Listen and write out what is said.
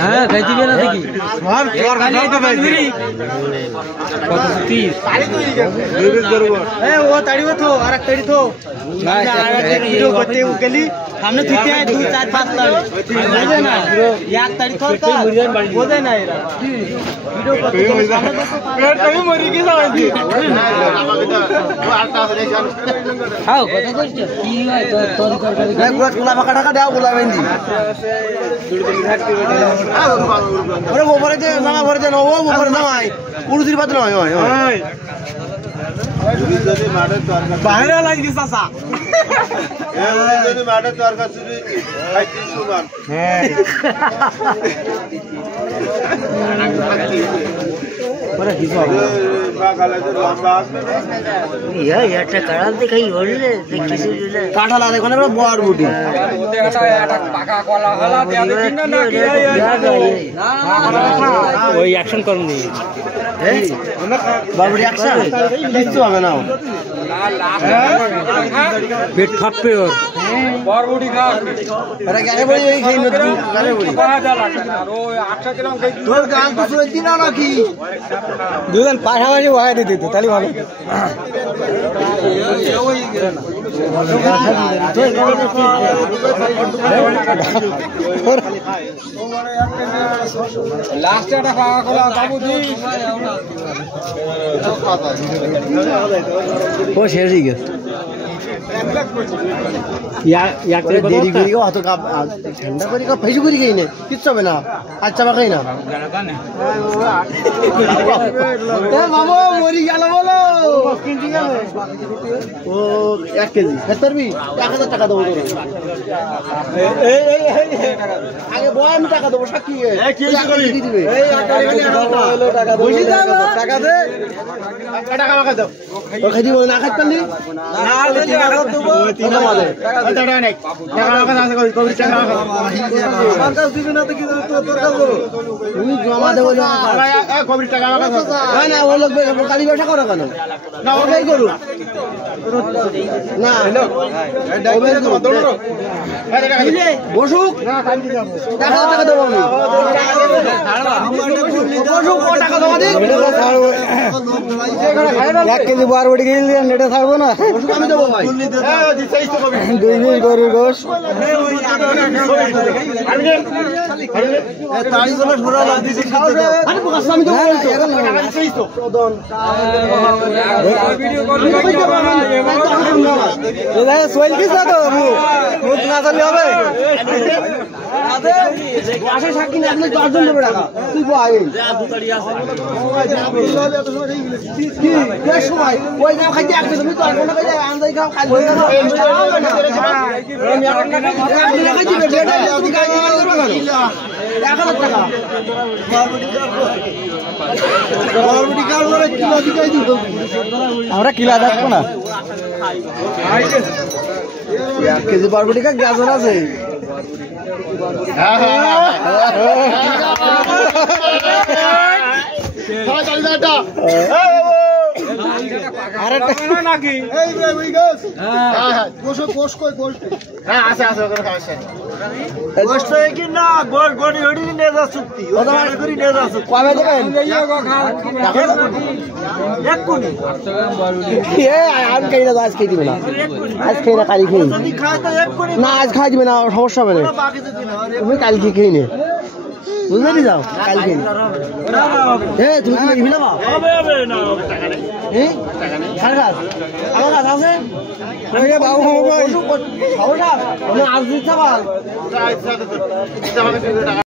হ্যাঁ খাইতে না দেখি সব তোর খালি তো বাইরে কত 30 এ ও তাড়িও তো আরেক তাড়ি তো না ভিডিও করতে গেলি সামনে তুইতে 2 4 5 তাড়ি বুঝে না এক তাড়ি তো বোঝে না এরা ভিডিও করতে পেট তুমি মরি কি যাইছি আমাকে তো আটটা ধরে যান খাও কথা কইছ কি হয় তোর তরকারি গোলা গোলা টাকা দাও গোলা বেঞ্জি ওরে ওপরে যে জামা পরে যে ও ওপরে জামাই পুরুষের পাত্র নয় হয় হয় তুমি যদি মাঠে তরকারি বাইরে লাগি চাচা এ ওরে যদি মাঠে তরকারি চুরি ভাই 300 মান হ্যাঁ ওরে কি হবে বাগালে তো লম্বা আছে ইয়া এটা কাড়াল দেখাই হইলে দেখিছো দিলে কাঁঠাল আর এখানে বড় বুটি এটা পাকা কলা হলা দেয়া দিন না কি ওই অ্যাকশন করুন নি এই বাবুরি অ্যাকশন কিচ্ছু হবে না পেট খাপবে ওর বড় বুটি খা আরে গারে বড়ি ওই খাই নতুন গারে বড়ি করা যা লাগে আর ওই 8 গ্রাম খাই তোর গাল তো চলতি না নাকি দুজন পাশাপাশি ওয়াই দিতে তো তাহলে ভালো লাস্ট একটা পাকা কলা বাবুজি ও শেষ হয়ে গেছে দেরি করি অত ঠান্ডা করি ফেসু করি খাই না কিচ্ছু হবে না আচ্ছা বা খাই না মামা মরি গেল বলো ও 1 কেজি পারবি 1000 টাকা দেবো আগে বয় আমি টাকা দেবো সাক্ষী টাকা দে টাকা মাখা দাও খাই দিব না খাইতে পারলি জমা দেবো কালী ব্যবসা করো কেন না ওটাই করু না বসুক টাকা দেবো আমি বসুক টাকা দেবো 1 কেজি বার বড়ি গেলে নেটে ছাড়বো না আমি দেবো ভাই 2 পিস গরুর গোশ হবে আমরা কিলা দেখবো না 1 কেজি পারবটি কা গাজর আছে আজ খাই দিবে না আজ খাই না কালি খেয়ে না আজ খাই দিবে না সমস্যা হবে না তুমি কালকে খেয়ে নে বুঝলি যাও কালকে তুমি কি নিবি না আমার কাছে আছে বাবু আজ দিতে